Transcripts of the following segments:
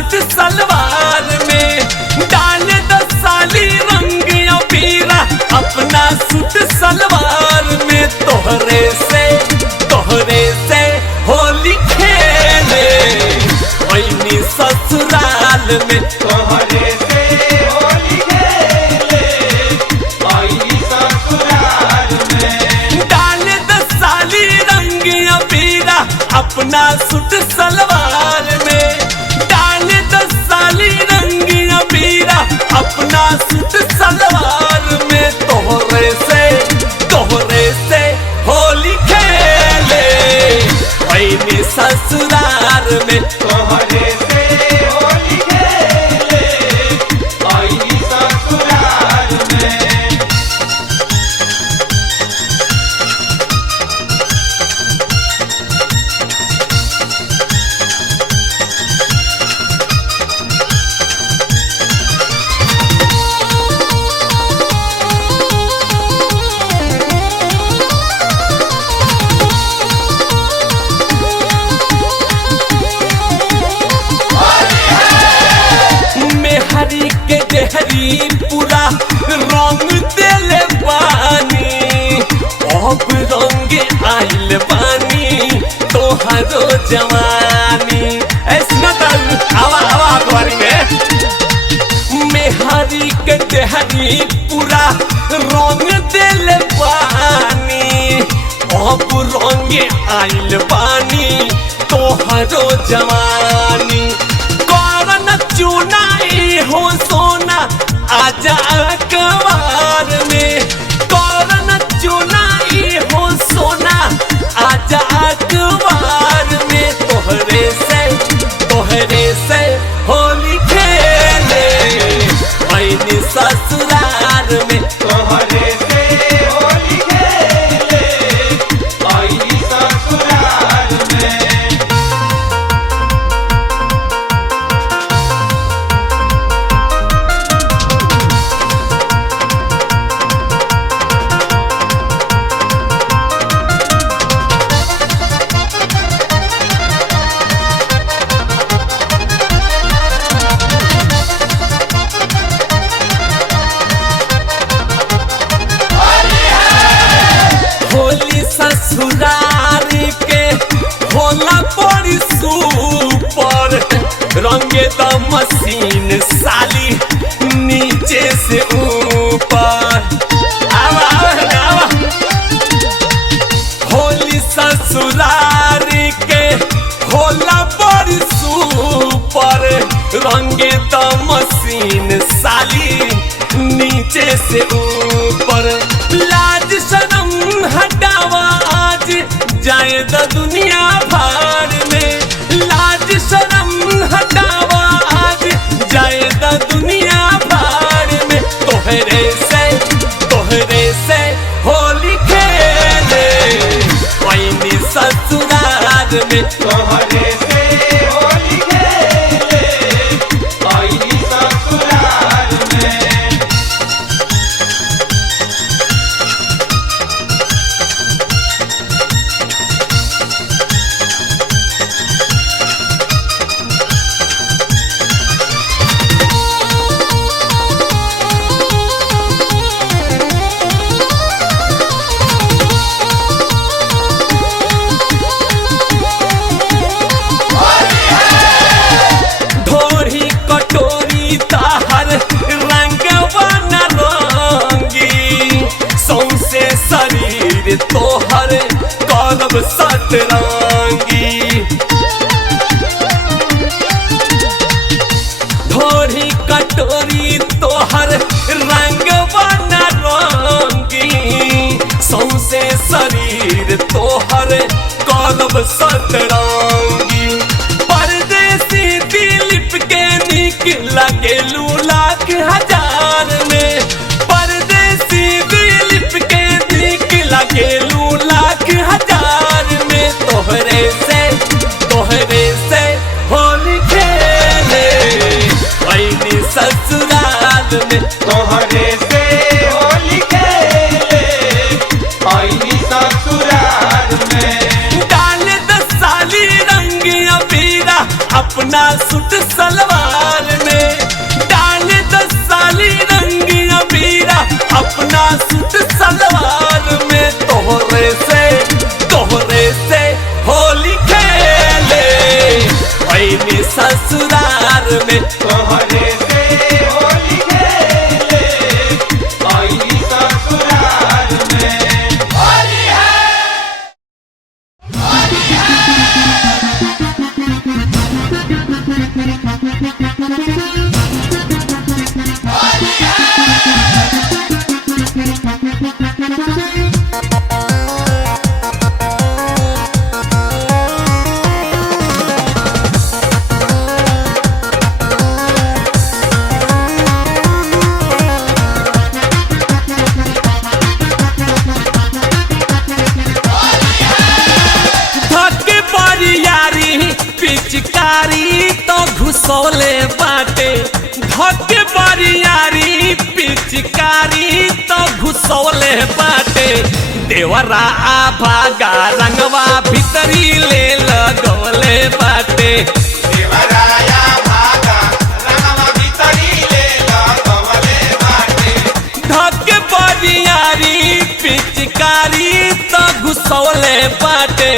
Suit सलवार में, डाल दस साली रंग अबीरा अपना सूट सलवार में। तोहरे से होली खेले वही ससुराल में, तोहरे से होली खेले वही ससुराल में। डाल दस साली रंग अबीरा अपना सूट सलवार में, डाल दस साली रंग अबीरा अपना सूट सलवार में। तोहरे से होली खेले वही ससुराल में, तोहरे से होली खेले वही ससुराल में। मेहरी के देहरी पूरा रंग देले बानी, अब रंग आइल बानी तोहरो जवानी। ऐसा आवा अखबारी में मेहरी के देहरी पूरा रंग देले बानी, अब रंग आइल बानी तोहरो जवानी। कौन चुनाई हो सोना आजा अखबार में, कौन चुनाई हो सोना आजा अखबार में। तोहरे से होली खेले वही ससुराल में, तोहरे से होली खेले वही ससुराल में। होली ससुराल के होला बड़ी सुपर, रंगे द मशीन साली नीचे से ऊपर। आवा होली ससुराल के होला बड़ी सुपर, रंगे द मशीन साली नीचे से ऊपर। लाज शर्म हटावा आज जाए द दुनिया भर में, लाज शर्म हटावा आज जाए द दुनिया भर में। तोहरे से होली खेले वही ससुराल में, तोहरे से होली खेले वही ससुराल में। ढोरी कटोरी ताहर रंगवा न रंगी, सौंसे शरीर तोहर करब सतरंगी। ढोरी कटोरी तोहर रंगवा न रंगी, सौंसे शरीर तोहर करब सतरंगी। परदेसी दिलीप के निक लगेलू लाख हजार में, परदेसी दिलीप के निक लगेलू लाख हजार में। तोहरे से होली खेले वही ससुराल में, तोहरे से होली खेले वही ससुराल में। डाल दस साली रंग अबीरा अपना सूट सलवार होली खेले आईनी ससुराल में। होली है होली धक्के बरियारी पिचकारी तो घुसौले बाटे, धक्के बरियारी पिचकारी तो घुसौले बाटे। देवरा भागा रंगवा भीतरी ले लगौले बाटे। देवराया भागा रंगवा भीतरी ले लगौले बाटे। धक्के बरियारी पिचकारी तो घुसौले बाटे,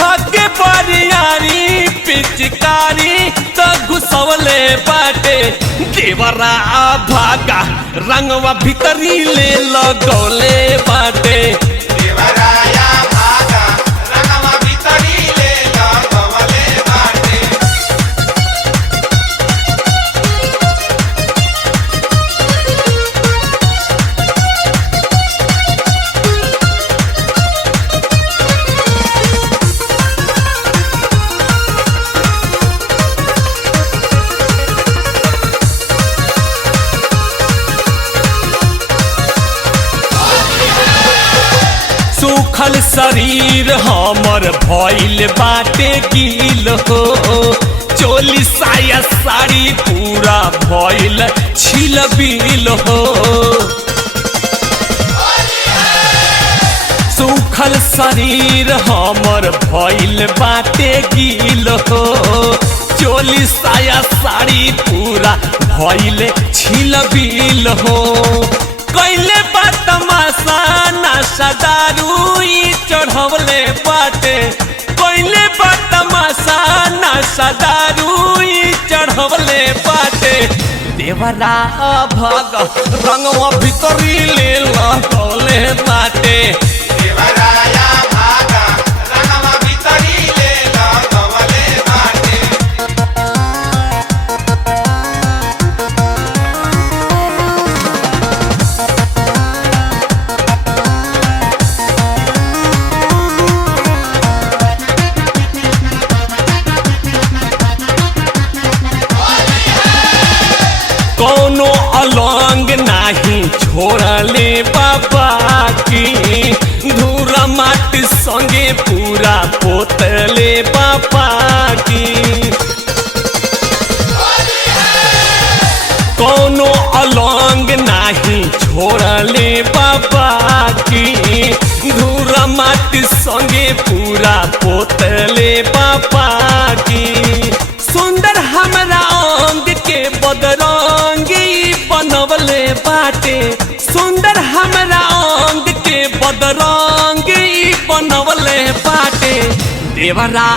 धक्के बरियारी पिचकारी तो घुसौले बाटे। देवरा भागा रंगवा भीतरी ले लगौले बाटे। देवराया भागा रंगवा भीतरी ले लगौले बाटे। सूखल शरीर हमर भइल बाटे गील हो, चोली साया साड़ी पूरा भइल छिलबिल हो। सूखल शरीर हमर भइल बाटे गील हो, चोली साया साड़ी पूरा भइल छिलबिल हो। कैले बात तमाशा नशा दारू ई चढ़वले बाटे, कैले बात तमाशा नशा दारू ई चढ़वले बाटे। देवरा भाग रंगवा भीतरी ले लगौले बाटे। देवराया भागा रंगवा भीतरी ले लगौले बाटे। कोनो अलंग नाही छोड़ले बाबा की, धूरा माटी संगे पूरा पोतले बाबा की। कोनो अलंग नाही छोड़ले बाबा की, धूरा माटी संगे पूरा पोतले बाबा की। सुंदर हमरा अंग के बदरंगी बनवले बाटे, सुंदर हमरा अंग के बदरंगी बनवले बाटे। देवरा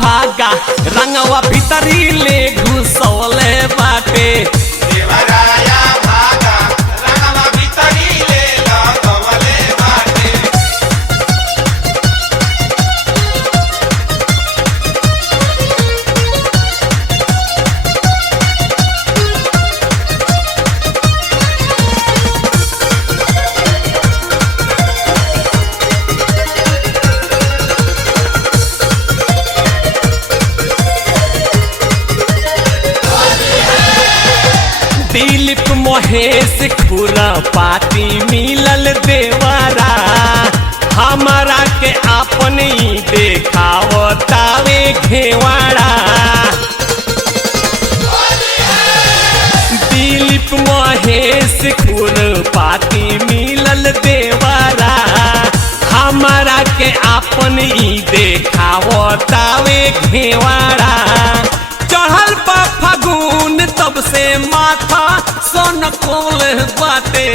भागा रंगवा भीतरी ले घुसौले बाटे। देवराया भागा रंगवा भीतरी ले लगौले बाटे। दिलीप महेश खुरा पाती मिलल देवरा, हमारा के आपन ही देखावतावे घेवाड़ा। दिलीप महेश खुर पाती मिलल देवरा, हमारा के आपन ही देखावतावे घेवाड़ा। चढ़ल पा फागुन तब से माथा सोन कोल बाटे,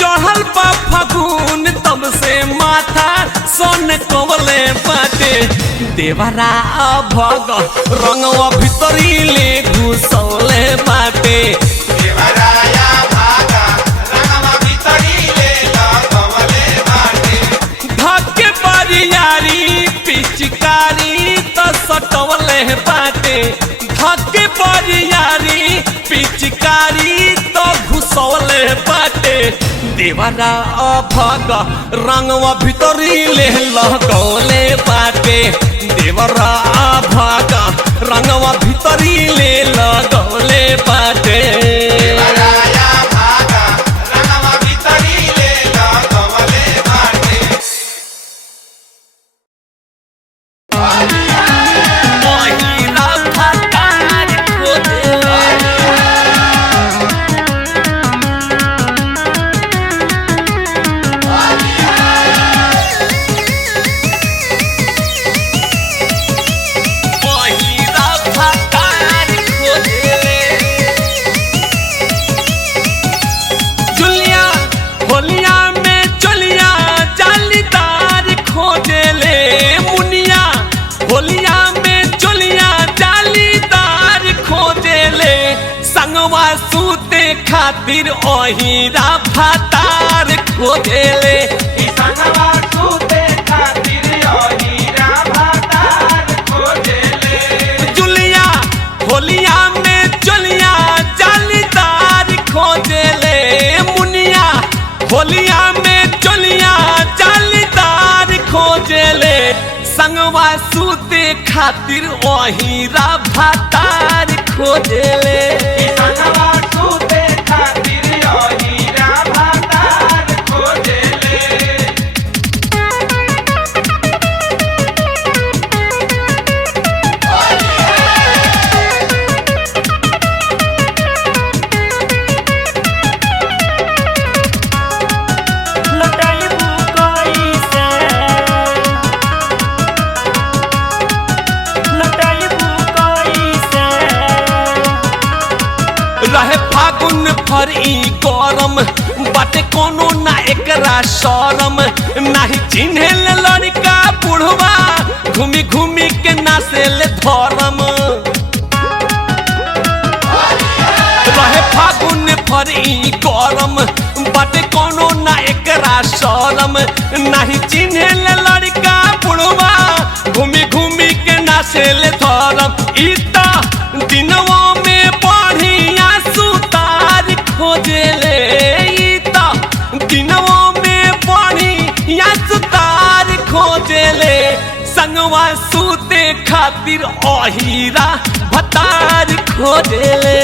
चढ़ल पा फागुन तब से माथा सोन कोले बाटे। देवरा भग रंगवा भीतरी ले घुसौले बाटे। पिचकारी तो घुसौले बाटे देवरा अभग रंगवा भीतरी ले लगौले बाटे देवरा अभग रंगवा भीतरी ले लगौले बाटे देवराया भागा रंगवा भीतरी ले लगवले बाटे महिला फटार खोजे महिला फटार खोजे जुलिया होलिया में चलिया जालीदार खोजेले मुनिया होलिया में चलिया जालीदार खोजेले संगवा सूते खातिर ओहिरा फटार खोजेले ई संगवा सूते खातिर ओहिरा भातार खोजेले जुलिया होलिया में चलिया जालीदार खोजेले मुनिया होलिया में चलिया जालीदार खोजेले संगवा सूते खातिर ओहिरा फटार खोजेले ई संगवा सूते खातिर ओहिरा भातार खोजेले लटाइबू कैसे लटाइबू कैसे रहे फागुन भर ई गरम बाटे कोनो ना एकरा शरम नाही चिन्हे ले लड़का बुढ़वा घूमी घूमी के नासेल धरम रहे फागुन भर ई गरम बाटे कोनो ना एकरा शरम नाही चिन्हे ले लड़का बुढ़वा घूमी घूमी के नासेल धरम ई त दिनवा में बढ़िया सुतार खोजेले ई त दिनवा में बढ़िया सुतार खोजेले संगवा सूते खातिर ओहिरा भतार खोजेले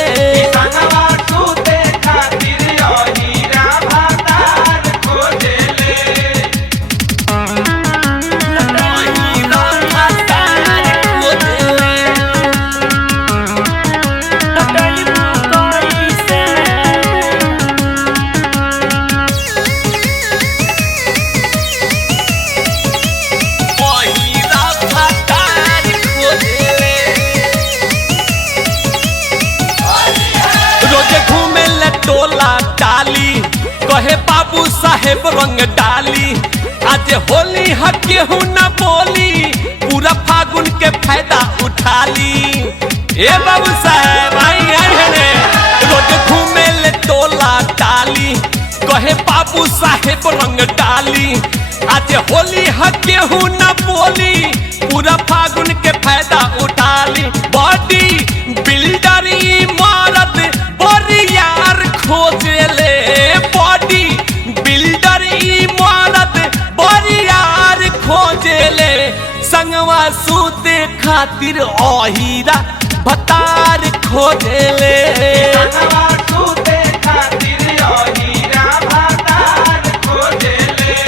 संगवा सूते खातिर ओहिरा भातार खोजेले ओहिरा भतार खोजेले लटाइबू कैसे ओहिरा भतार खोजेले रोजे घूमे ले टोला टाली कहे बाबू साहेब रंग डाली आज होली हके हूँ न बोली पूरा फागुन के फायदा उठा ली ए बाबू साहेब आई रे रोजे घूमे ले टोला टाली कहे बाबू साहेब रंग डाली आज होली हके हूँ न बोली पूरा फागुन के फायदा उठा ली बॉडी बिल्डर इमारत बरियार खोजेले बॉडी बिल्डर इमारत बरियार खोजेले संगवा सूते खातिर ओहिरा भतार खोजेले संगवा सूते खातिर ओहिरा भातार खोजेले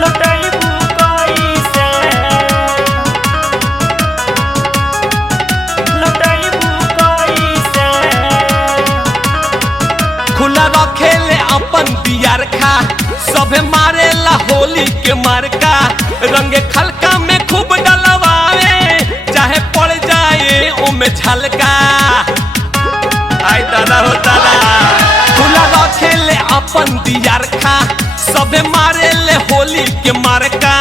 लटाइबू कैसे लटाइबू कैसे खुला रखेले अपन दियार खा सभे मारेला होली के मारका रंगे खलका में खूब डलवावे चाहे पड़ जाए ओमे झलका आई दादा हो दादा खुला रखेले अपन दियार खा सभे मारेले होली के मारका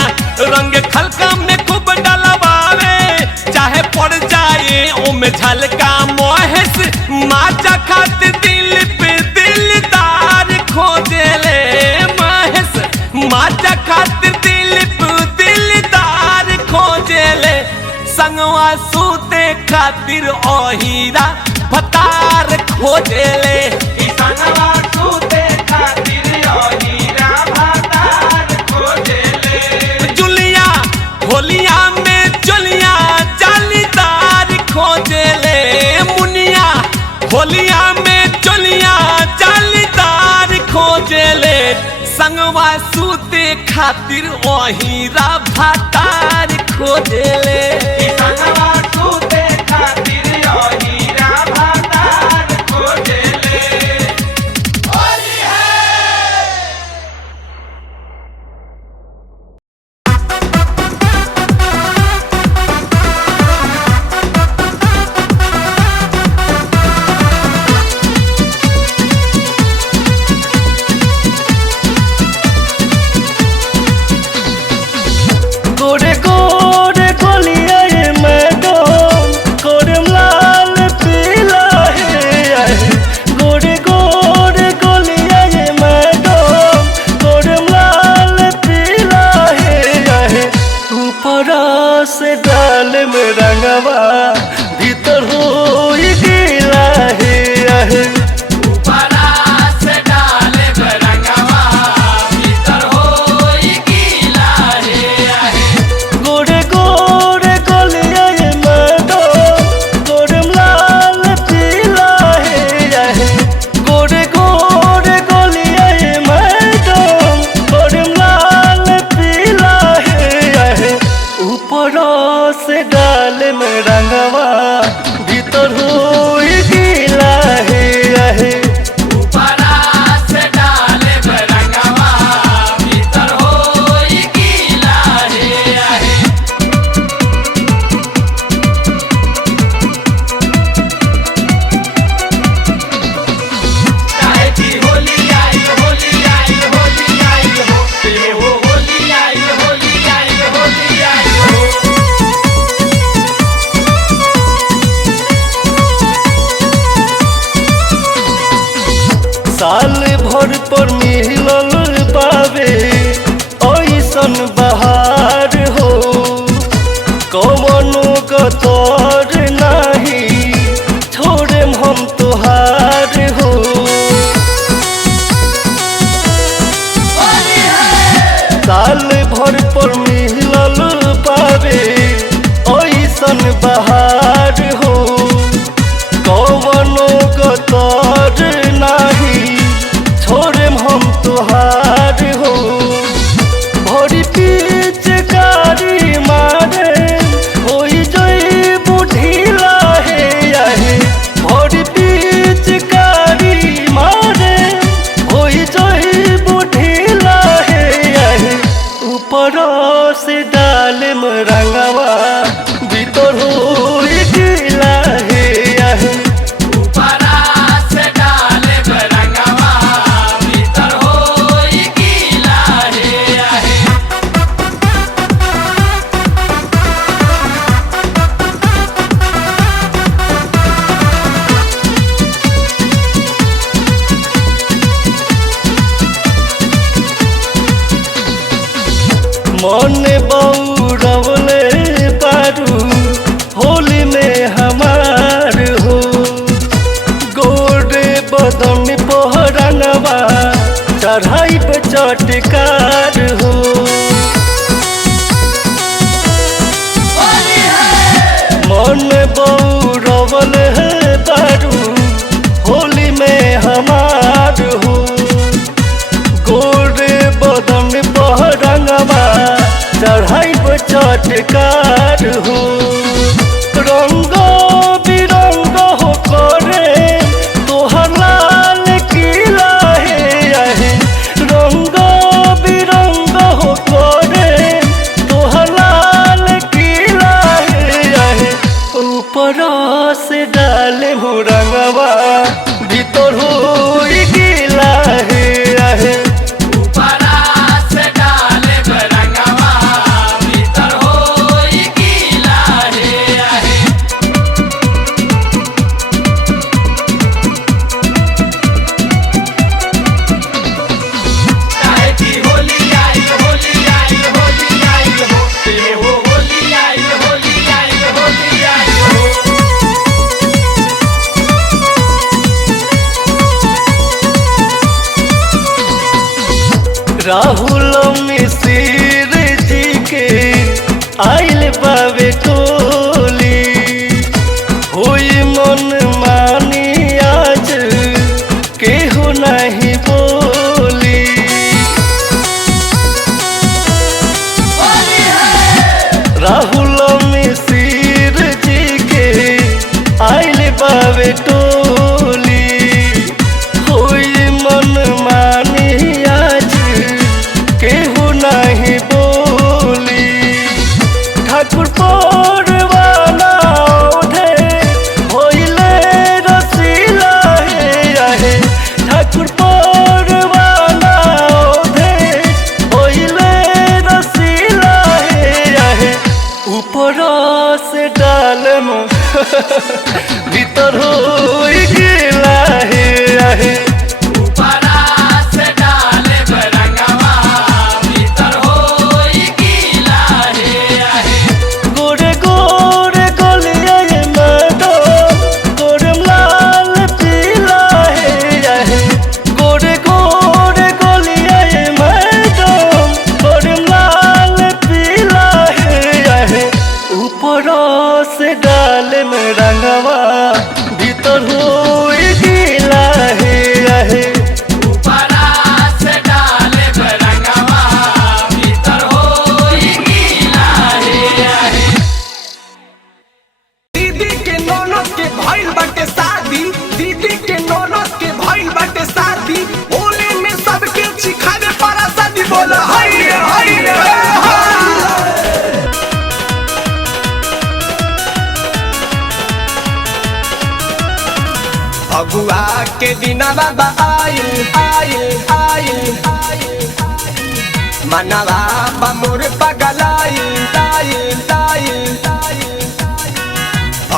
रंग खलका में खूब डलवावे चाहे पड़ जाए ओमे झलका मोहेश माचा खातिर दिल पे दिल खातिर ओहीरा भतार खोजेले। ई संगवा सूते खातिर ओहीरा भतार खोजेले। जुलिया होलिया में चलिया जालीदार खोजेले। मुनिया होलिया में चलिया जालीदार खोजेले। संगवा सूते खातिर ओहीरा भतार खोजेले। ई संगवा सूते खातिर ओहीरा भतार खोजेले। होली है। गोरे गोरे गोलिया ये मैडम गोरे लाल पीला है। गोरे गोरे गोलिया ये मैडम गोरे लाल पीला है। ऊपर से डाल में रंगवा भीतर हो गीला है। ऊपरा से डाले रंगवा भीतर होई गीला है। गोरे गोरे गोलिया ये मैडम गोरे लाल पीला है। गोरे गोरे गोलिया ये मैडम गोरे लाल पीला है। ऊपर से डाल में रंगवा भीतर हो गीला है। ऊपरा से डाले रंगवा भीतर होई गीला है। चाहे की होली आई होली आई होली आई हो ये हो होली आई होली आई होली आई हो। साल भर पर मिलल पावे ऐसन बहार हो। कौनो गतर नहीं छोड़े हम तोहार हो। साल भर पर मिलल पावे ऐसन बहार हो। कौनो गतर नहीं छोड़े हम तोहार हो। भरी पीछ गाड़ी मारे होई जोई बुढ़ीला है। भरी पीछ गाड़ी मारे होई जोई बुढ़ीला है। ऊपर से डाल में रंगवा भीतर हो गीला है। ऊपरा से डाले रंगवा भीतर होई गीला है। मन बौरवले पारू होली में हमार हो। गोरे बदन पहरनवा चढ़ाई पे चटकार हो। मन बौरवले पारू होली में हमार हो। गोरे बदन पहरनवा चढ़ाई पे चटकार हो। रंग बिरंग हो करे तोहर लाल किला है। रंग बिरंग हो करे तोहर लाल किला है। ऊपर से डाले हो रंगवा भीतर हो गीला है। ऊपरा से डाले रंगवा भीतर होई राहुल मिसिर जी के आइल बावे टोली होई मन मानी आज केहू नहीं बोली। राहुल मिसिर जी के आइल बावे टोली होई मन मानी आज केहू नहीं बोली। ठाकुर परवाना ओढ़े होइले रसीला हे ठाकुर परवाना ओढ़े होइले रसीला हे ऊपर से डाल भीतर हो गिला है ऊपरा से डाले रंगवा भीतर होई गीला है। गोरे गोरे गोलिया ये मैडम गोरम लाल पीला है गोरे गोरे गोलिया ये मैडम गोरम लाल पीला है ऊपर से डाल में रंगवा भीतर हो गीला है। ऊपरा से डाले रंगवा भीतर होई गीला है। दीदी के ननद के भइल बाटे शादी दीदी के ननद के भइल बाटे शादी होली में सबके चिखाने पारा शादी बोल हाय हाय अगुआ के दिना बाबा आइल मनवा बमुर पगलाइल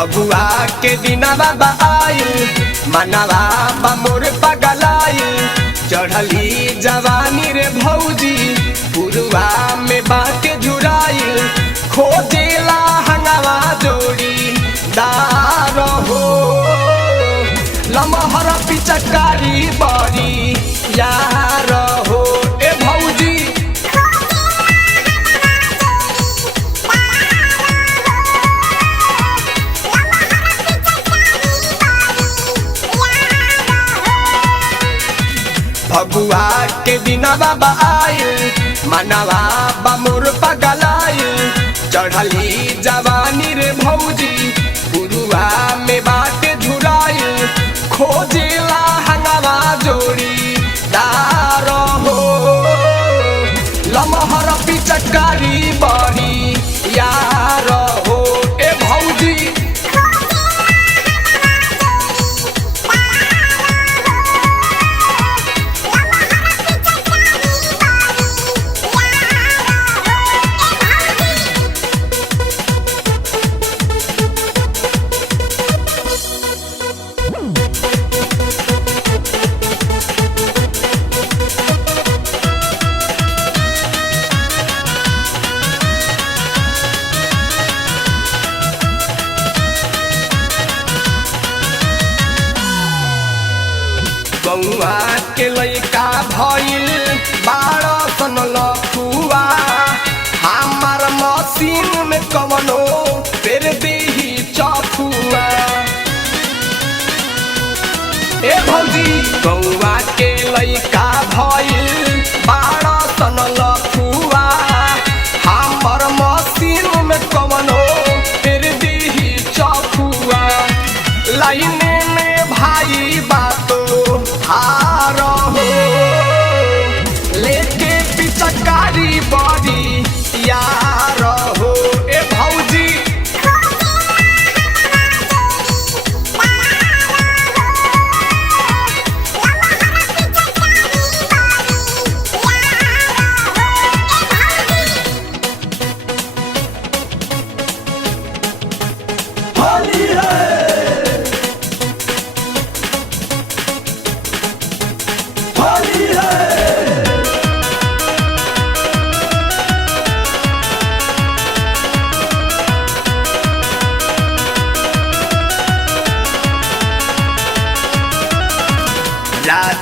अगुआ के दिना बाबा आइल मनवा बमुर पगलाइल चढ़ली जवानी रे भौजी पुरुआ में बाटे झुराइल खोजेला हंगावा जोड़ी दार हो लमहर पिचकारी बड़ी यार हो ए भौजी भगुआ के दिना बाबा आइल मनवा बमुर पगलाइल चढ़ली जवानी रे भौजी पुरुआ में बाटे झुराइल खोजेला हंगावा जोड़ी दार हो लमहर पिचकारी बड़ी यार हो ए भौजी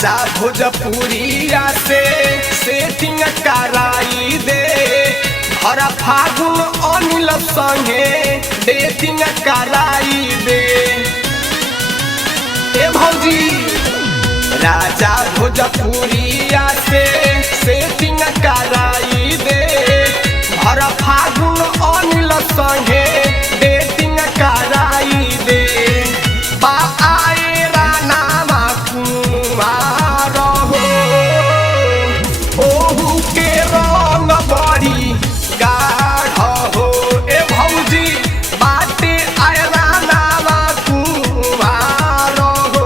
राजा भोजपुरिया से सेटिंग कराई दे हर फागुन अनिल संगे डेटिंग कराई दे ए भौजी राजा भोजपुरिया से सेटिंग कराई दे हर फागुन अनिल संगे डेटिंग कराई दे बा आए रानामा कुमार हो ओहू के रंग बड़ी गाढ़ हो ए भौजी बाटे आए रानामा कुमार हो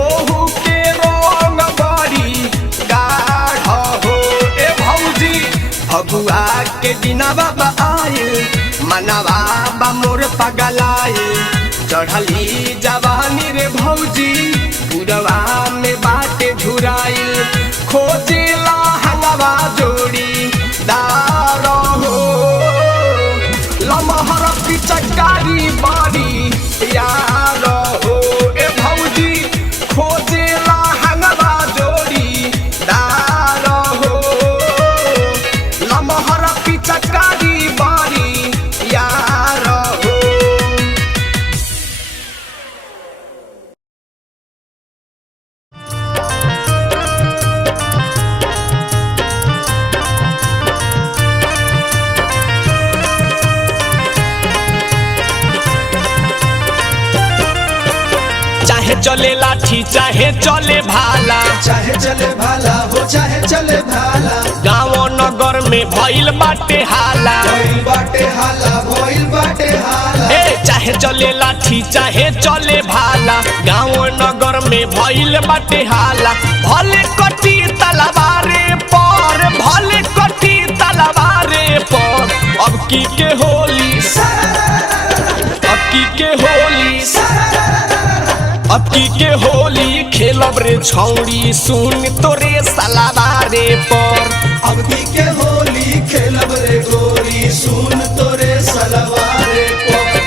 ओहू के रंग बड़ी गाढ़ हो ए भौजी फगुआ के दिना बाबा आए मनवा बा मोर पगलाए चढ़ली जवानी रे भौजी पुरवा में बाटे झुराई खोजेला हंगवा जोड़ी दार हो लमहर पिचकारी बारी यार हो ए भौजी खोजेला हंगवा जोड़ी दार हो लमहर पिचकारी बारी यार हो चाहे चले लाठी चाहे चले भाला चाहे चले भाला हो चाहे चले भाला गाँव नगर में भइल बाटे हाला भइल बाटे हाला भइल बाटे हाला ए चाहे चले लाठी चाहे चले भाला गाँव नगर में भइल बाटे हाला भले कटी तलवारे पर भले कटी तलवारे पर अब की के होली अब की के होली अब की के होली खेलब रे छौड़ी सुन तोरे सलावारे पर अब की के होली खेलब रे गोरी सुन तोरे सलवारे पर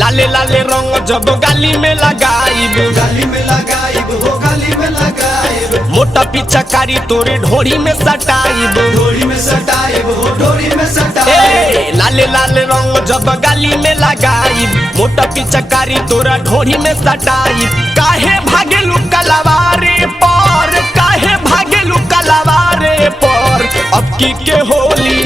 लाले लाले रंग जब गाली में लगाइब गाली में लगाइब हो गाली में लगाइब मोटा पिचकारी तोरे ढोरी में सटाइब डोरी में सटाइब हो डोरी में सटाइब ए लाले लाले रंग जब गाली में लगाइब मोटा पिचकारी तोरा ढोरी में सटाइब काहे भागेलू कलवारे पर काहे भागेलू कलवारे पर अब की के होली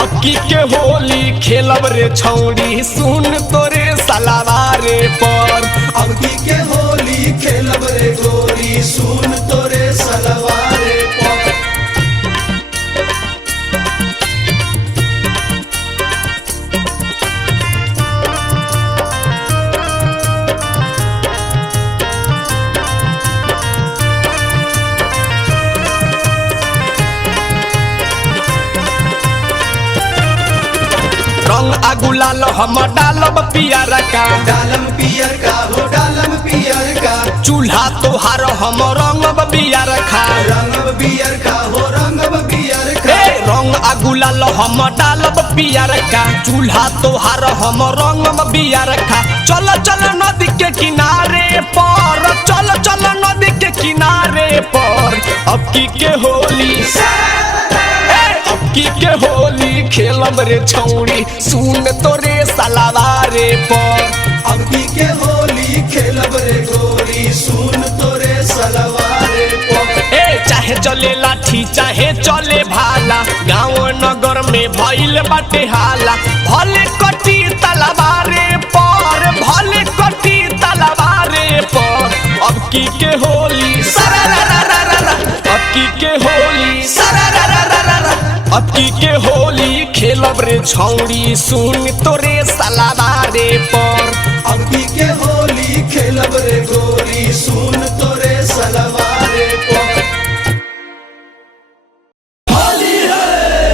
अब की के होली खेलब रे छौड़ी सुन तोरे सलावारे पर अब की के होली खेलब रे गोरी सुन तोरे सलवारे पर रंग अगुलाल हम डालब पियर का डालम पियर का हो डालम पियर का चूल्हा तोहार हम रंगब बियर खा रंगब बियर का हो रंगब बियर का ए रंग अगुलाल हम डालब पियर का चूल्हा तोहार हम रंगब बियर खा चल चल नदी के किनारे पर चल चल नदी के किनारे पर अब की के होली अब की के होली खेलब रे छौड़ी सुन तोरे सलावारे पर अब की के होली खेलब रे गोरी सुन तोरे सलवारे पर ए चाहे चले लाठी चाहे चले भाला गाँव नगर में भइल बाटे हाला भले कटी तलवारे पर भले कटी तलवारे पर अब की के होली सरारारारारा अब की के होली सरारारारारा अब की के होली खेलब रे छौड़ी सुन तोरे सलावारे पर अब की के होली खेलब रे गोरी सुन तोरे सलवारे पर होली है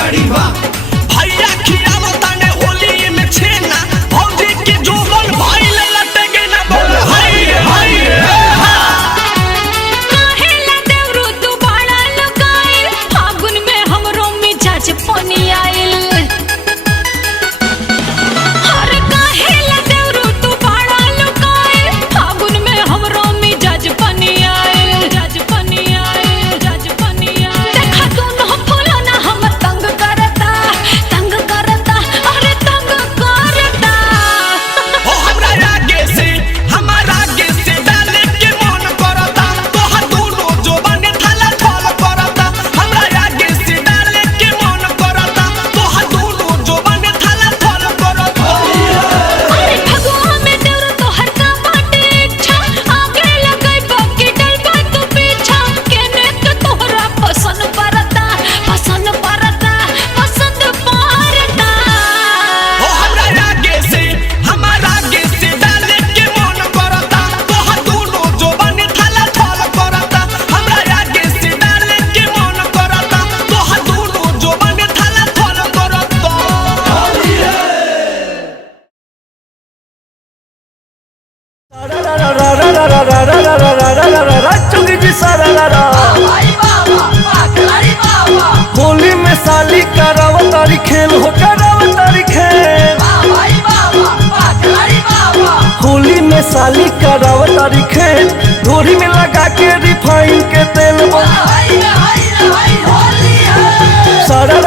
खिलाड़ी बा भैया खियावता ने होली में छेना भौजी के जोबन भाई लटके ना बोल हाय हाय काहेला देवरू तू बड़ा लुकाइल फागुन में हमरो मिजाज पानी आइल हर काहेला देवरू तू बड़ा लुकाइल फागुन में हमरो मिजाज पानी आइल जाज पानी आइल जाज पानी आइल देखा दोनों फूलो ना हम तंग करता अरे तंग करता ओ हमरा आगे से डाले के मन करता तोहर दोनों जोबन थाला थल करता हमरा आगे से डाले के मन करता तोहर दोनों जोबन थाला थल करता अरे भगवा में देवरू तोहर का बाटे इच्छा आगे लगई बाकी डलबा तू पीछा केने के तोहरा पसंद परता ओ हमरा आगे से डाले के मन करता तोहर दोनों जोबन थाला थल करता हमरा आगे से डाले के मन करता तोहर दोनों जोबन थाला थल करता चुगी जी सारा भाई बाबा वाह खिलाड़ी बाबा होली में साली करावत तारी खेल हो करावत तारी खेल भाई बाबा वाह खिलाड़ी बाबा होली में साली करावत तारी खेल धोरी में लगा के रिफाइन के तेल हाय होली है सारा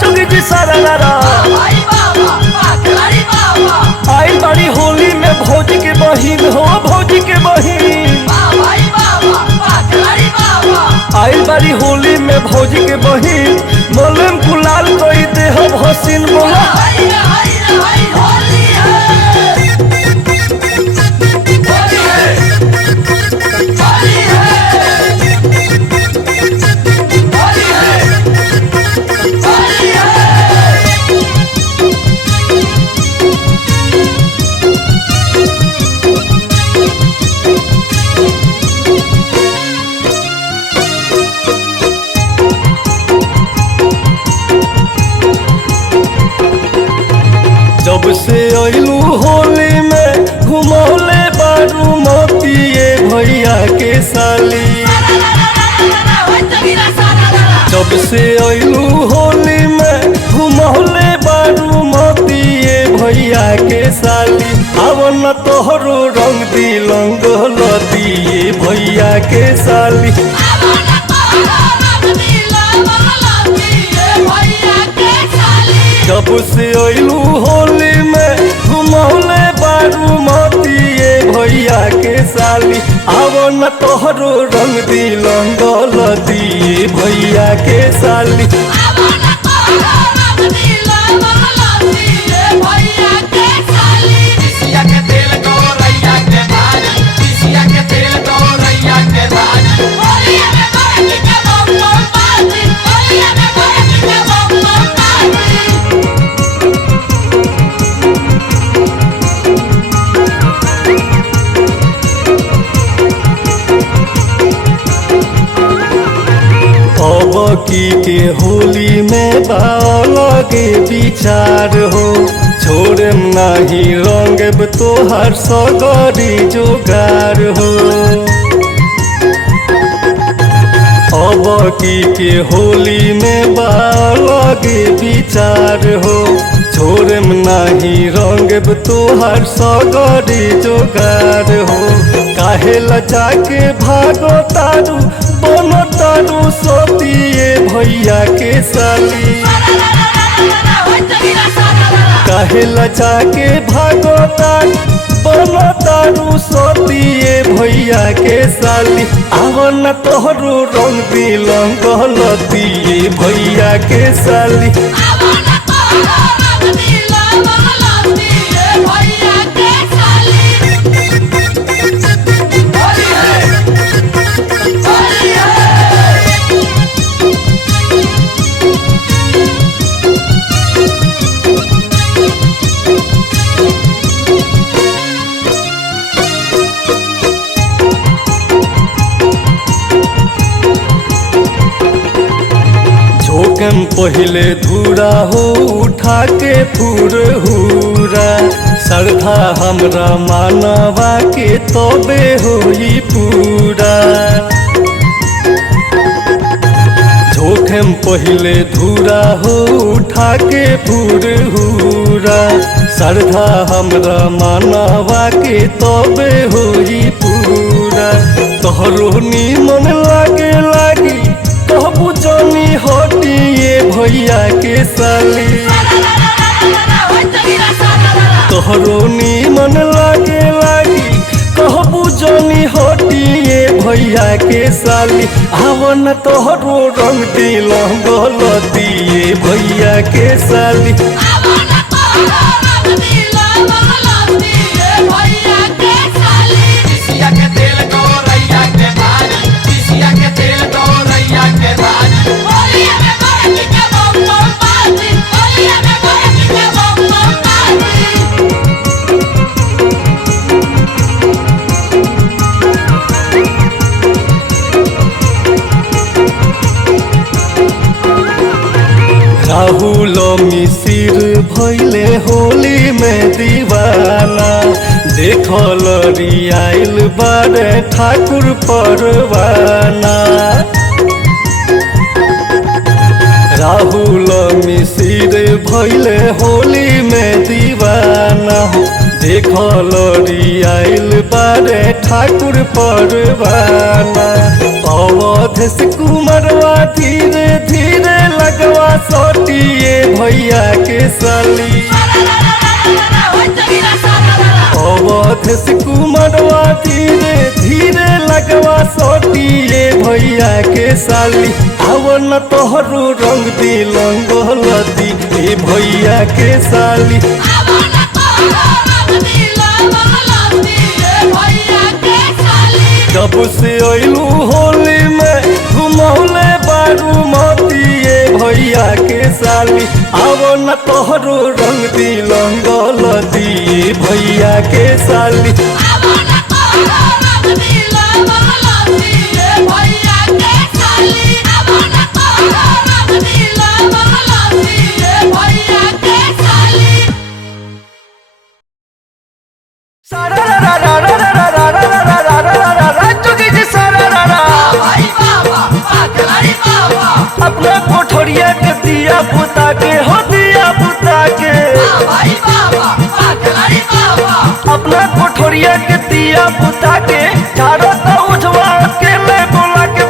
चुगी जी सारा भाई बाबा वाह खिलाड़ी बाबा आई बड़ी होली में भौजी के बहिन हो भौजी के बहिन भाई बाबा वाह खिलाड़ी बाबा आई बड़ी होली में भौजी के बहिन मोलम गुलाल कोई देह हसीन बोला हाय होली है होली है होली है होली है जब से अइलू होली में घुमौले बारू मोतिए भैया के साली जब से अइलू होली में घुमौले बारू मोतिए भैया के साली अवन तोहरो रंग दिलंग लतिए भैया के साली जब से अइलू होली में घुमौले बारू मोतिए भैया के साली अवन तोहरो रंग दिलंग लतिए भैया के साली तिसिया के तेल गौरैया के भारी तिसिया के तेल गौरैया के भारी होलिया में गोरखी के बम बम बाजी होलिया में गोरखी के बम बम बाजी अब की के होली में बालगे विचार हो छोड़े नाही रंग तोहर सगरी जोगार हो अब की के होली में बालगे विचार हो छोड़े नाही रंग तोहर सगरी जोगार हो काहे लजा के भागो तारू बनो तारू सोतिए भैया के साली काहे लजा के भागो तारू बनो तारू सोतिए भैया के साली आवन तोहरो रंग दिलंग लतिए भैया के साली होली ठोकम पहिले धूरा हो उठा के फुरहुरा श्रद्धा हमरा मानवा के तबे होई पूरा जोखम पहिले धूरा हो उठा के फुरहुरा श्रद्धा हमरा मानवा के तबे होई पूरा तोहरो नीमन लागे लागी कहबू जानी हटिए भैया के साली तोहरो नीमन लागे लागी कहबू जानी हटिए भैया के साली आवन तोहरो रंग दिल दिए भैया के साली तिसिया के तेल गौरैया के भारी तिसिया के तेल गौरैया के भारी होलिया में गोरखी के बम बम बाजी होलिया में गोरखी के बम बम बाजी राहुल मिसिर भैले होली में दीवाना देखल रियाइल बारे ठाकुर परवाना राहुल मिसिर भैले होली में दीवाना देखल रियाइल बारे ठाकुर परवाना अवधेश कुमारवा धीरे धीरे लगवा सोटिए भैया के साली अवधेश कुमारवा धीरे धीरे लगवा सोटिए भैया के साली आवन तोहरो रंग दिलंगलती ए भैया के साली जब से अइलू होली में घुमौले बारू मोतिए भैया के साली आवो न तोहरो रंग दिलंगलती भैया के साली अपने कोठरिया के दिया बुता के हो दिया बुता के अपना कोठरिया के दिया बुता के चारों तो उठवा के ले बोला के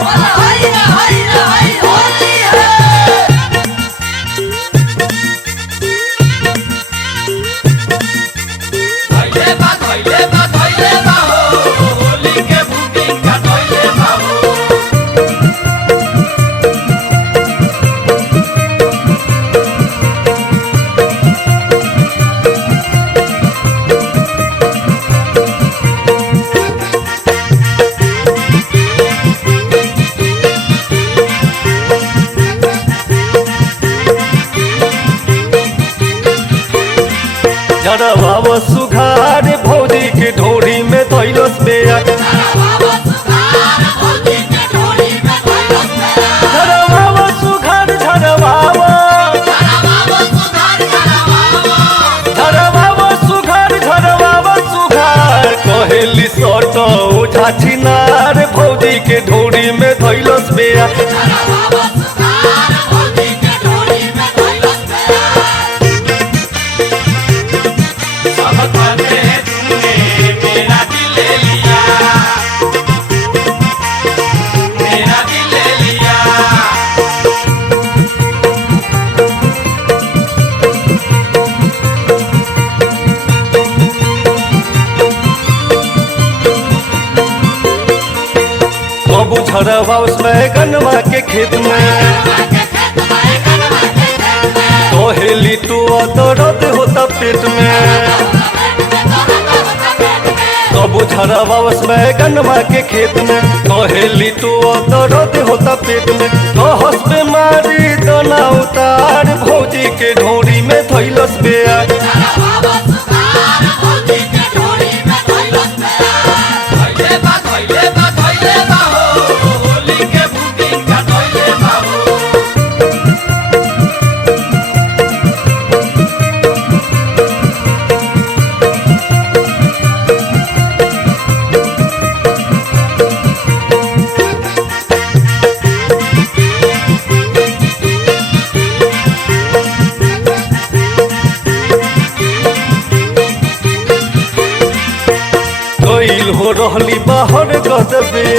झरवा सुघार भौजी के ढोरी में धैलस बेया झरवा सुघार झरवा सुघार झरवा सुघार कहेली सट ओझा छिनार भौजी के ढोरी में धैलस बेया झरवा उसमें गन्नवा के खेत में कहेली तू दर्द होता पेट में कबू झरवा उसमें गन्नवा के खेत में कहेली तू दर्द होता पेट में कहस बेमारी दाना उतार भौजी के ढोरी में धैलस बेया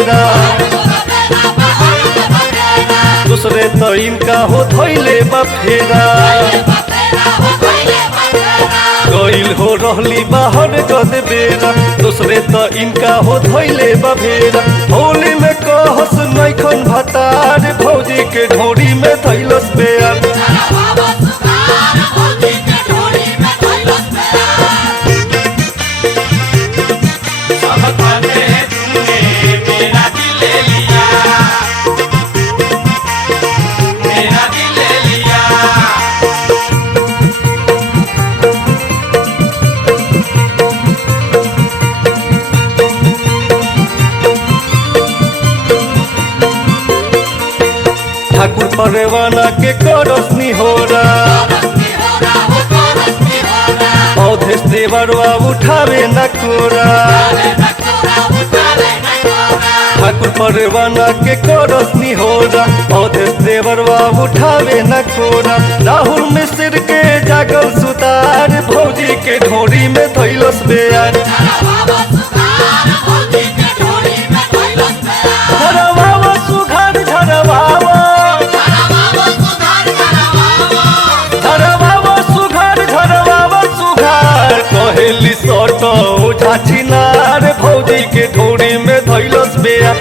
बफेरा दूसरे तो इनका हो धैले बफेरा गइल हो रहली बाहर गद बेरा दूसरे तो इनका हो धैले बफेरा होली में कहस नैखन भतार भौजी के ढोरी में धैलस बेर ठाकुर परवाना के करसनी होरा अवधेश देवरवा उठावे न कोरा ठाकुर परवाना के करसनी होरा अवधेश देवरवा उठावे न कोरा राहुल मिश्र के जागल सुतार भौजी के ढोरी में धैलस बेयार झरवावा सुघार झरवावा कहेली सट ओझा छिनार भौजी के ढोरी में धैलस बेया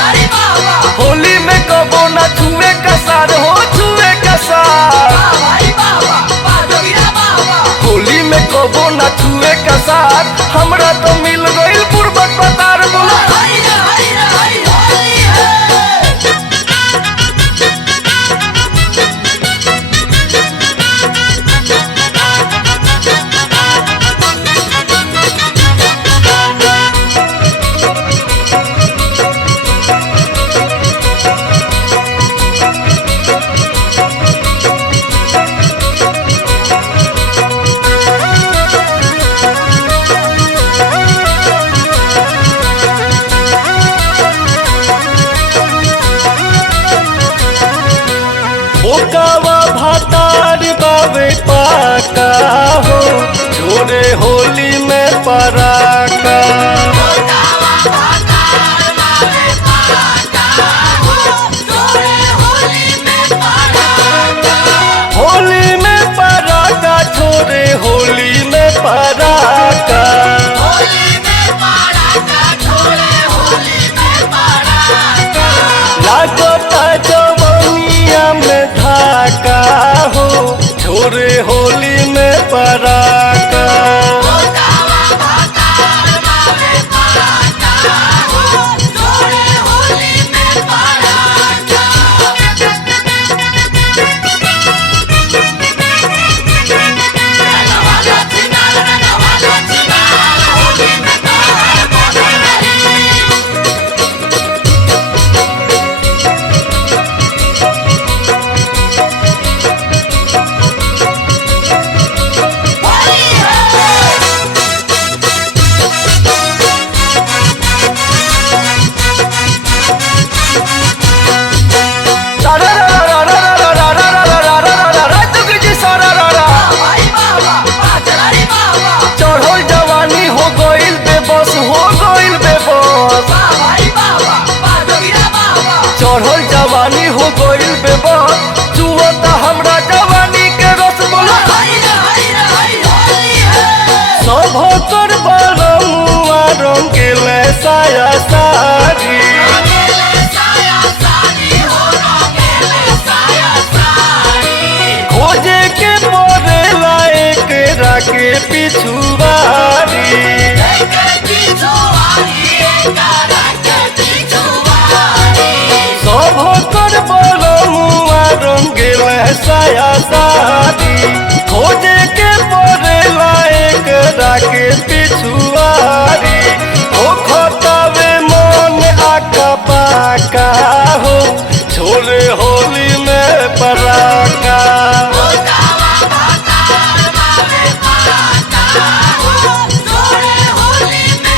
होली में कबो न छुए कसार हो छुए कसार होली में कबो न छुए कसार हमरा तो मिल गइल पूर्वक बतार बोला ओकावा भातार बावे पाका हो छोरे होली में पराका होली में पराका छोरे होली में पराका लागता जवनिया में धाका हो छोरे होली में पराका चढ़ल जवानी हो गइल बेबस चुवता हमरा जवानी के रस बोला सब कर बलमुआ रंगेल साया साड़ी खोजे के पड़ेला एकरा के पिछुआरी कर बलमुआ रंगेल साया साड़ी खोजे के पड़ेला एकरा के पिछुआरी ओ खतावे मन आका पाका हो छोरे होली में पराका होली में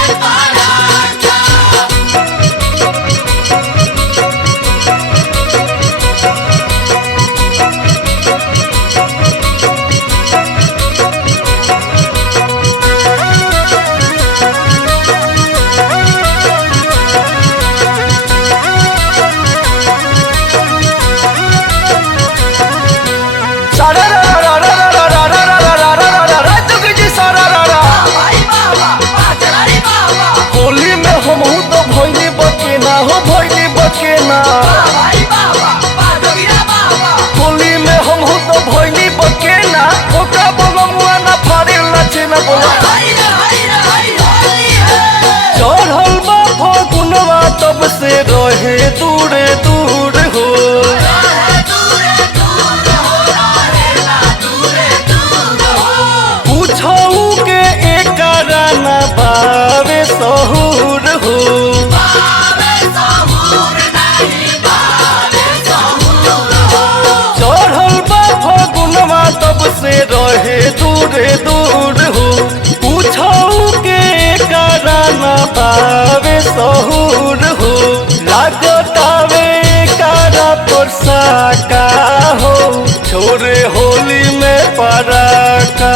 ना भाई बाबा बा जोगिरा बाबा होली में हम हो तो भोइनी बकेला ओका बलमुआ ना फाड़े लचे ना बोला हाय रे हाय होली है चढ़ल बा फगुनवा तब से रहे दूरे दूर हो पूछऊ के एकरा ना बावे सहूर हो चढ़ल बा फगुनवा तब से रहे दूरे दूर हो पूछऊ के एकरा ना बावे सहूर हो लागतावे कारा परसा का हो छोरे होली में पराका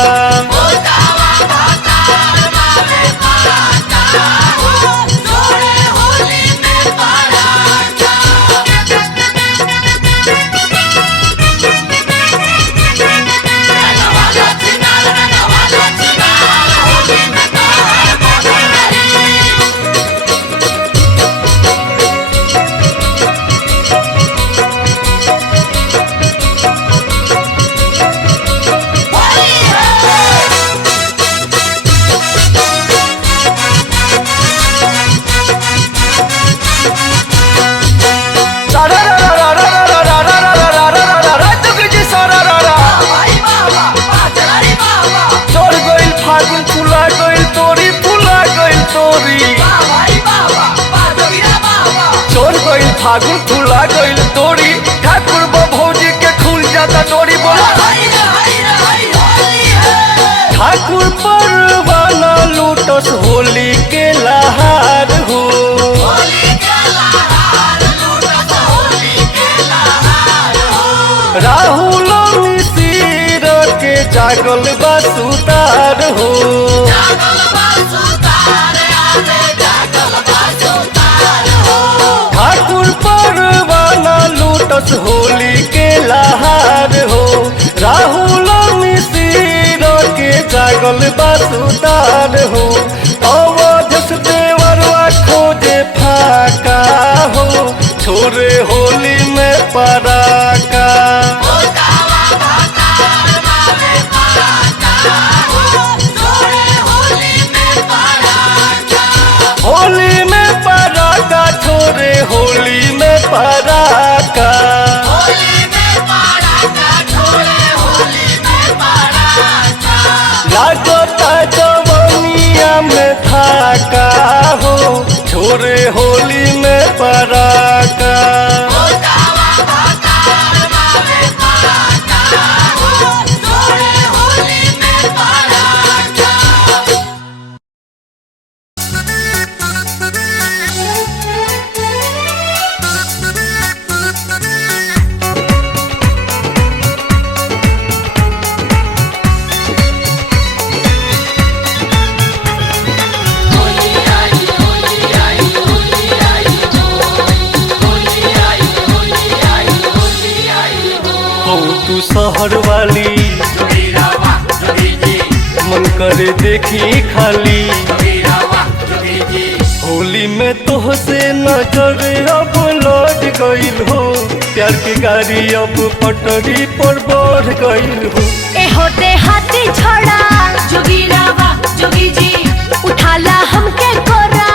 फागुन खुला गइल तोरी ठाकुर भौजी के खुल जाता डोरी बोला ठाकुर परवाना लूटस होली के लहार हो राहुल मिसिर के जागल बा सुतार हो ठाकुर परवाना लूटस होली के लहार हो राहुल मिसिर के जागल बा सुतार हो अवधस देवरवा खोजे फाका हो छोरे होली में पराका होली में पराका छोरे होली में पराका लागता जवनिया में थाका हो छोरे होली में पराका तू शहर वाली मन करे देखी खाली होली में तो से नजर अब लौट गइल हो प्यार की गाड़ी अब पटरी पर बढ़ गइल हो ए होते हाथी छोड़ा जोगीरावा जोगी जी उठाला हमके कोरा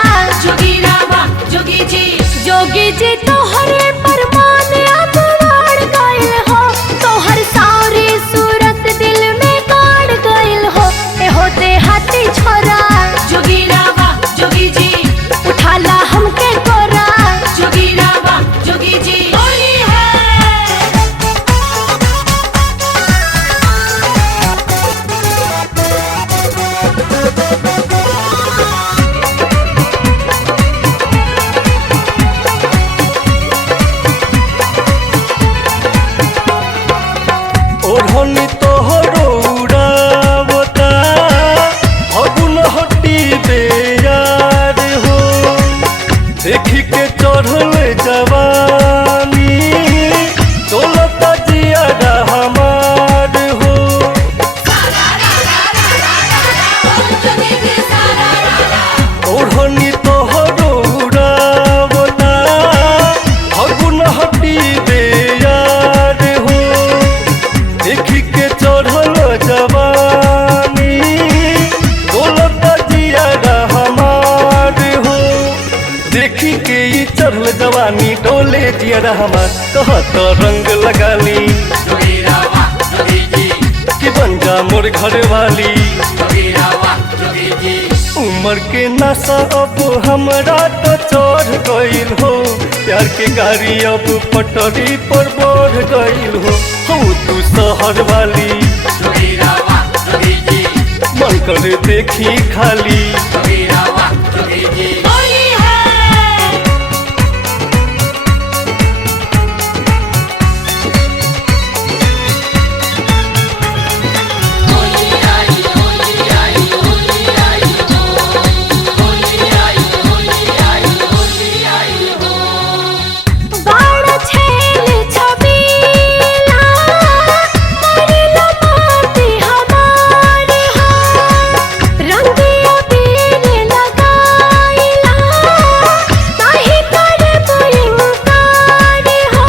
जोगीरावा जोगी जी तोहरे परमान अब वाड़ गइल हो तोहर सारी सूरत दिल में गाड़ गइल हो ए होते हाथी छोड़ा जोगीरावा जोगी जी उठाला हमके कोरा जोगीरावा जोगी जी होली है जियरा हमार कहत रंग लगा ली जोगीरा वाह जोगी जी, कि बन जा मोर घर वाली। जोगीरा वाह जोगी जी, उम्र के नशा अब हमरा तो चढ़ गइल हो, प्यार के गाड़ी अब पटरी पर बढ़ गइल हो तू शहर वाली। जोगीरा वाह जोगी जी, मन करे देखी खाली जोगीरा वाह जोगी जी। होली है होली आई होली आई होली आई हो, होली आई होली आई होली आई हो। बाड़ छेल छबीला करेला माटी हमारे हो, रंगिया पीर लगाइला काहे करे बुइंकार हो।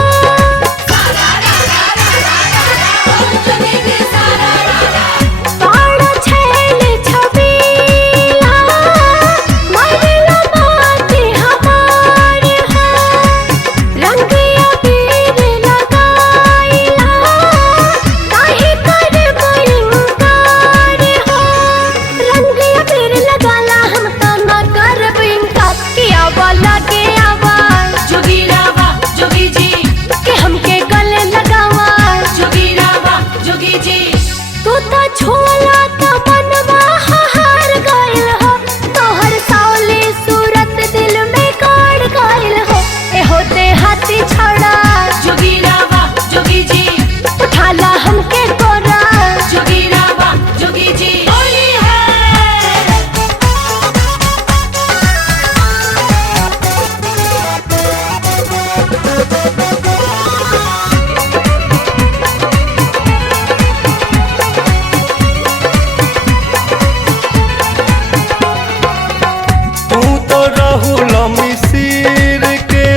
जोगी जी सारा रा रा, बाड़ छेल छबीला करेला माटी हमारे हो, रंगिया पीर लगाइला काहे करे बुइंकार हो। रंगिया पीर लगाला हम तो ना करब इनकार, किया वाला के आवाज जोगीरा वाह जोगी जी, के हमके गले लगावा। जोगीरा वाह जोगी जी, तू तो छोला तो मनवा हार गइल हो, तोहर सावली सूरत दिल में गाड़ गइल हो। ए होते हाथी छड़ा जोगीरा वाह जोगी जी, उठाला हमके गोरा। जोगीरा वाह जोगी जी। होली है तू तो राहुल मिसिर के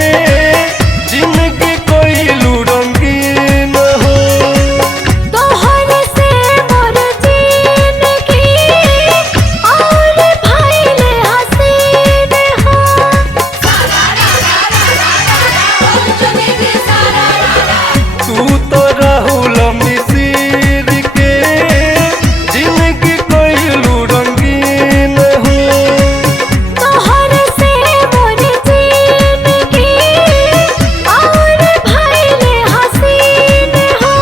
जिंदगी कोइलू रंगीन हो। तोहर से मोर जिंदगी और भइल हसीन हो। जोगी जी सारा रा रा, तू तो राहुल मिसिर के जिंदगी कोइलू रंगीन हो। तोहर से मोर जिंदगी और भइल हसीन हो।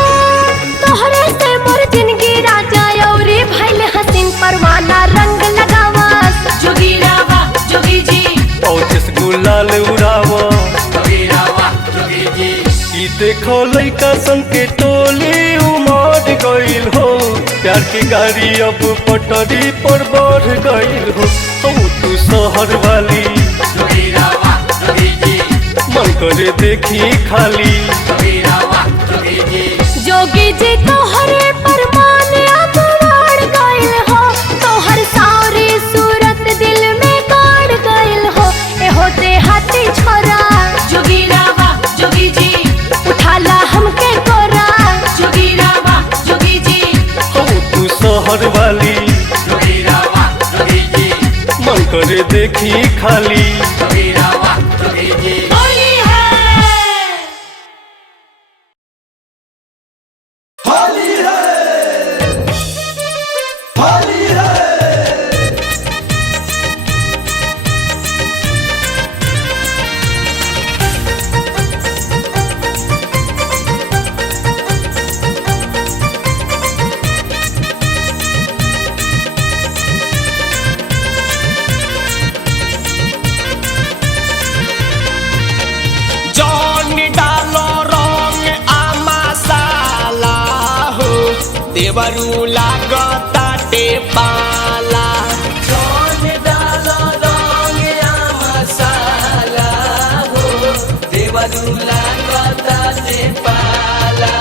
तोहर से मोर जिंदगी राजा और भइल हसीन, परवाना रंग लगावस। जोगीरा वाह जोगी जी, और जिस गुलाल उड़ावा जोगीरा वाह जोगी जी। ई देखो लइका सन के टोली उमड़ गइल हो, प्यार की गाड़ी अब पटरी पर बढ़ गइल हो तू शहर वाली। जोगीरा वाह जोगी जी, मन करे देखी खाली जोगीरा वाह जोगी जी। जोगी जी तोहरे परमान अब बढ़ गइल हो, तोहर सारी सूरत दिल में गाड़ गइल हो। ए होते हाथी छोरा जोगीरा वाह जोगी जी, उठाला हमके गोरा। जोगीरा वाह जोगी जी, तू शहर वाली। जोगीरा वाह जोगी जी, मन करे देखी खाली जोगीरा वाह जोगी जी। होली है जौन डालो रंग आमासाला हो, देवरू लागताटे पाला। जौन डालो रंग आमसाला हो, देवरू लागताटे पाला।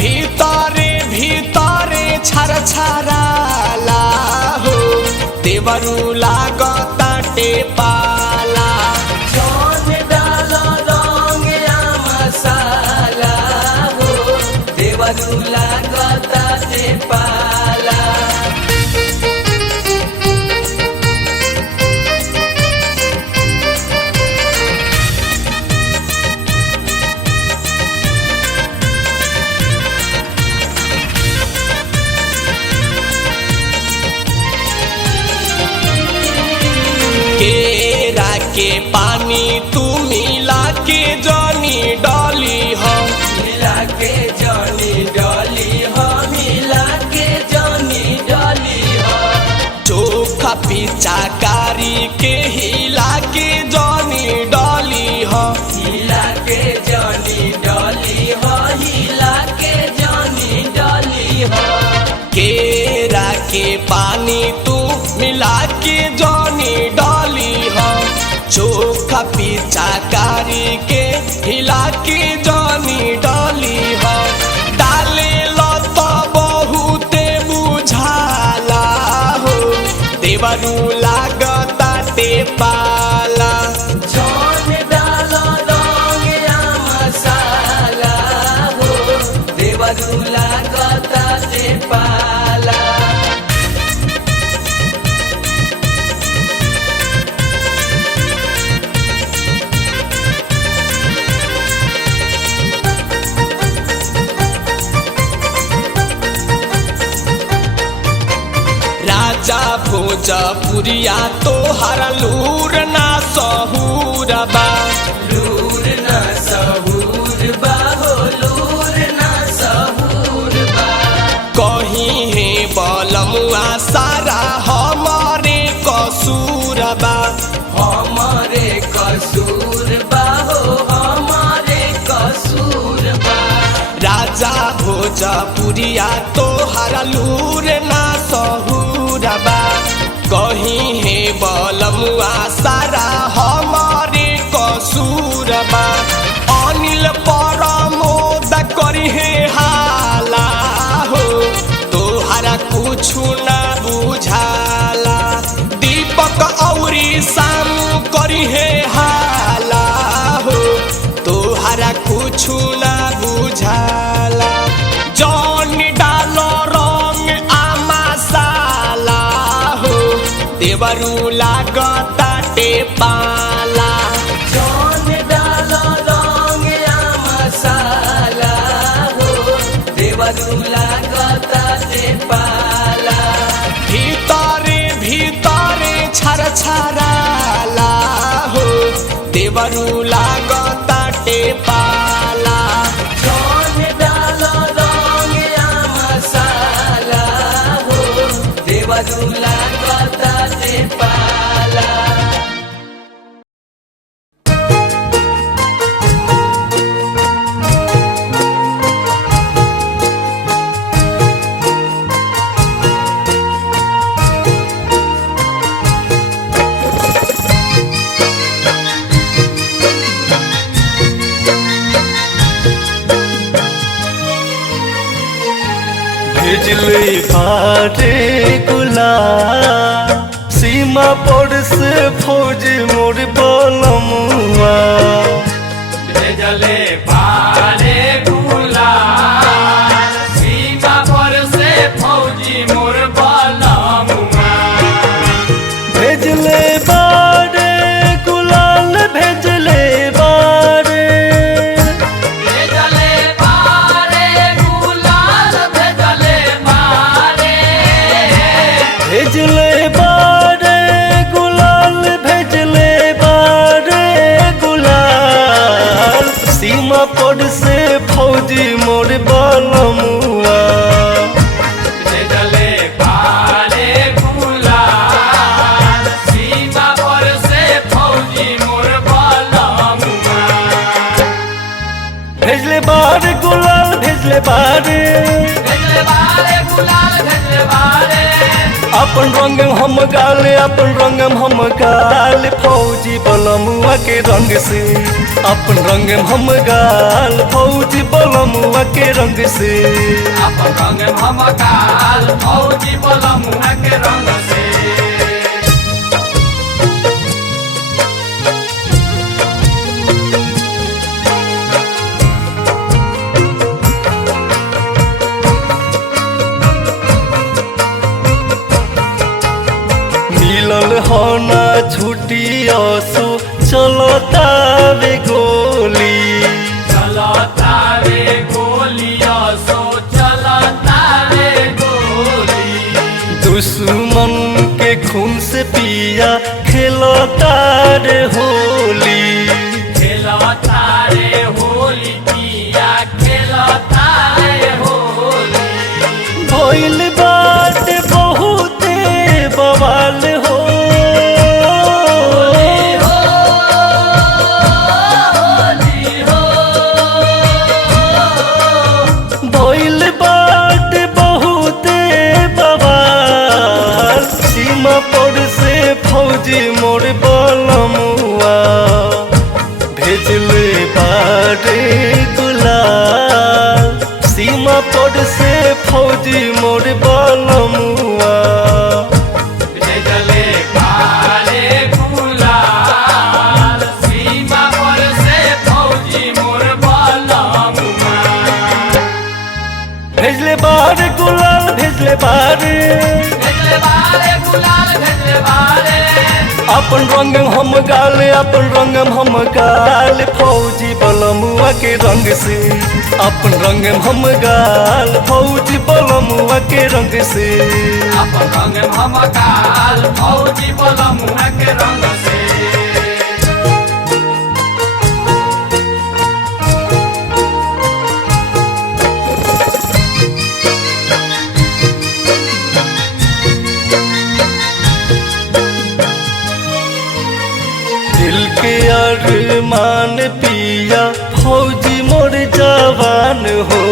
भीतरे भीतरे छरछराला हो, देवरू लागताटे पाला। जौन डालो रंग आमसाला हो, देवरू लागताटे पाला। के पानी तू मिला के जानी डाली हो, मिला के जानी डाली हो, मिला के जानी डाली हो। चोखा पिचाकारी के हिला के जानी डाली हो, हिला के जानी डाली हो, हिला के जानी डाली हो। केरा के पानी तू मिला के जानी डाली हो, चोखा पिचाकारी के हिला के जानी डाली हो। डाले लो तो बहुते बुझाला हो, देवरू लागता ते पाला। जान डालो रंग या मसाला हो, देवरू लागता ते पाला। राजा भोजपुरिया तोहर लूर ना सहूर बा, लूर ना सहूर बा हो, लूर ना सहूर बा। कहीं है बलमुआ सारा हमारे कसूर बा, हमारे कसूर बा हो, हमारे कसूर बा। राजा भोजपुरिया तोहर लूर ना सहूर बा। कहीं है बलमुआ सारा हमारे कसूर बा। अनिल परमोद करी है हाला हो, तोहरा कुछु ना बुझाला। दीपक औरी सामू करी है हाला हो, तोहरा कुछु ना बुझाला। जौन डालो रंग आ मसाला हो, देवरू लागता टे पाला। जान डालो रंग या मसाला हो, देवरू लागता ते पाला। भीतरे भीतरे छर छराला हो, देवरू लागता टे पाला। जान डालो रंग या मसाला हो, देवरू लागता ते पाला। भेजले बारे गुलाब सीमा पर से फौज मोर बलमुआ। भेजले पारे गुलाल सीमा पर से फौजी मोर बलमुआ। भेजले बारे गुलाल भेजले बारे, भेजले पारे गुलाल भेजले पारे। भेजले बारे गुलाल भेजले बारे गुलाल सीमा पर से फौजी मोर बलमुआ। भेजले पारे गुलाल सीमा पर से फौजी मोर बलमुआ। भेजले बारे गुलाल भेजले बारे, भेजले पारे गुलाल भेजले पारे। अपन रंग हम गाले अपन रंग हम गाल फौजी बलमुआ के रंग से। अपन रंग हम गाल फौजी बलमुआ के रंग से। अपन रंग हम काल फौजी बलमुआ के रंग से। मिलल हो ना छुट्टी असो चलो तावे गोली। चलता रे गोलिया सो चलता रे गोली। दुश्मन के खून से पिया खेलता रे हो बारे गुलाल सीमा पर से फौजी मोर बलमुआ भेजले बारे गुलाल सीमा पर से फौजी मोर बलमुआ भेजले बारे गुलाल भेजले बारे गुलाल भेजले बारे अपन रंग हम गाले अपन रंग हम गाल फौजी बलमुआ के रंग से अपन रंग हम गाल फौजी बलमुआ के रंग से अपन रंग हम काल फौजी बलमुआ के रंग से दिल के अरमान पिया फौजी मोर जवान हो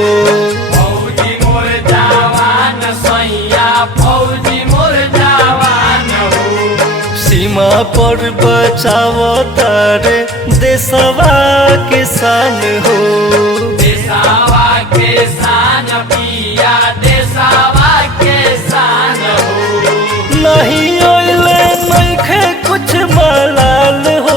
फौजी मोर जवान सैया फौजी मोर जवान हो सीमा पर बचाव तारे देशवा के शान हो देशवा के शान पिया देशवा के शान हो नहीं ओइले नइखे कुछ मलाल हो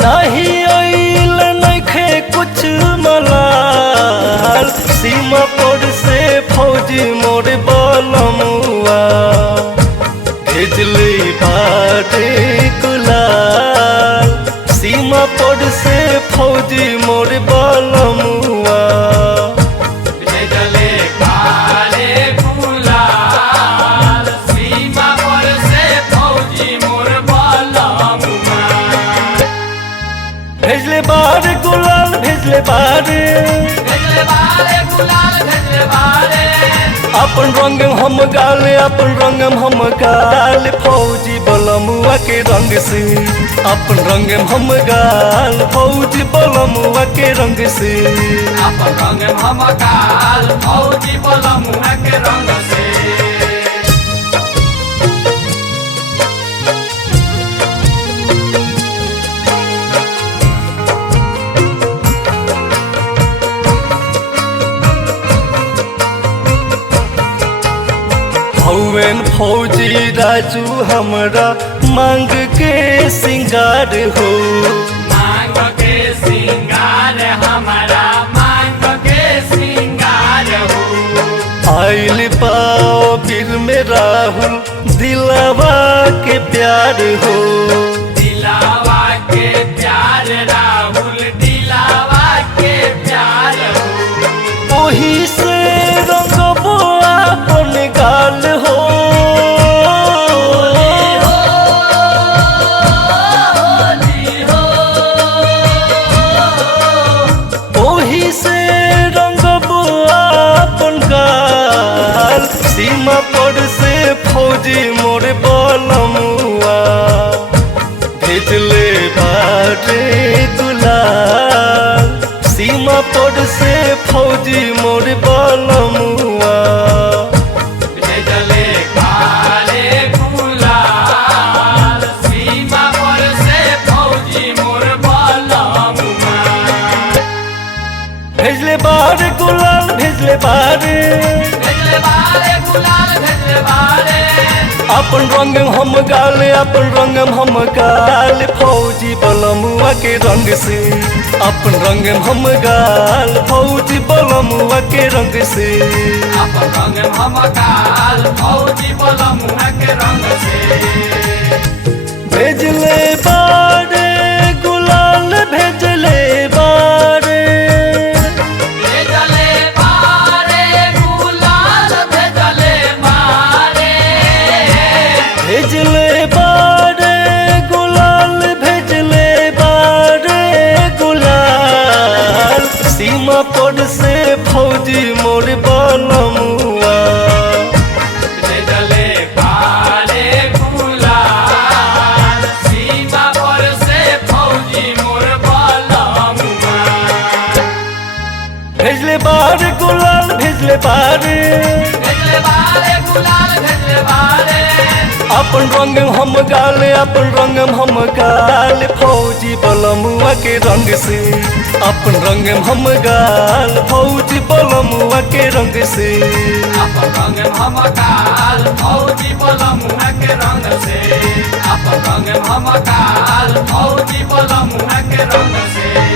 नहीं ओइले नइखे कुछ मलाल सीमा पर से फौजी मोर बलमुआ भेजले बारे गुलाल सीमा पर से फौजी मोर बलमुआ भेजले बारे गुलाल सीमा पर से फौजी मोर बलमुआ भेजले बारे गुलाल भेजले बारे गुलाल भेजले बारे अपन रंग हम गाले अपन रंग हम गाल फौजी बलमुआ के रंग से अपन रंग हम गाल फौजी बलमुआ के रंग से अपन रंग हम काल फौजी बलमुआ के रंग से हौवेन फौजी राजू हमरा मांग के सिंगार हो मांग के सिंगार हमारा मांग के सिंगार हो आइल पाओ फिर में राहुल दिलवा के प्यार हो दिलावा के प्यार राहुल दिलावा के प्यार हो ओही से रंगबो अपन गाल हो ओही से रंगबो अपन गाल सीमा पर से फौजी मोर बलमुआ भेजले बारे गुलाल सीमा पर से फौजी मोर बलमुआ भेजले बारे गुलाल सीमा पर से फौजी मोर बलमुआ भेजले बारे गुलाल भेजले बारे गुलाल भेजले बारे अपन रंग हम गाले अपन रंग हम गाल फौजी बलमुआ के रंग से अपन रंग हम गाल फौजी बलमुआ के रंग से अपन रंग हम काल फौजी बलमुआ के रंग से भेजले बारे गुलाल भेजले बारे भेजले बारे गुलाल भेजले बारे भेजले बारे गुलाल भेजले बारे गुलाल सीमा पर से फौजी मोर बलमुआ भेजले बारे गुलाल सीमा पर से फौजी मोर बलमुआ भेजले बारे गुलाल भेजले बारे भेजले बारे गुलाल भेजले बारे अपन रंग हम गाल अपन रंग हम गाल फौजी बलमुआ के रंग से अपन रंग हम गाल फौजी बलमुआ के रंग से अपन रंग हम काल फौजी बलमुआ के रंग से अपन रंग हम काल फौजी बलमुआ के रंग से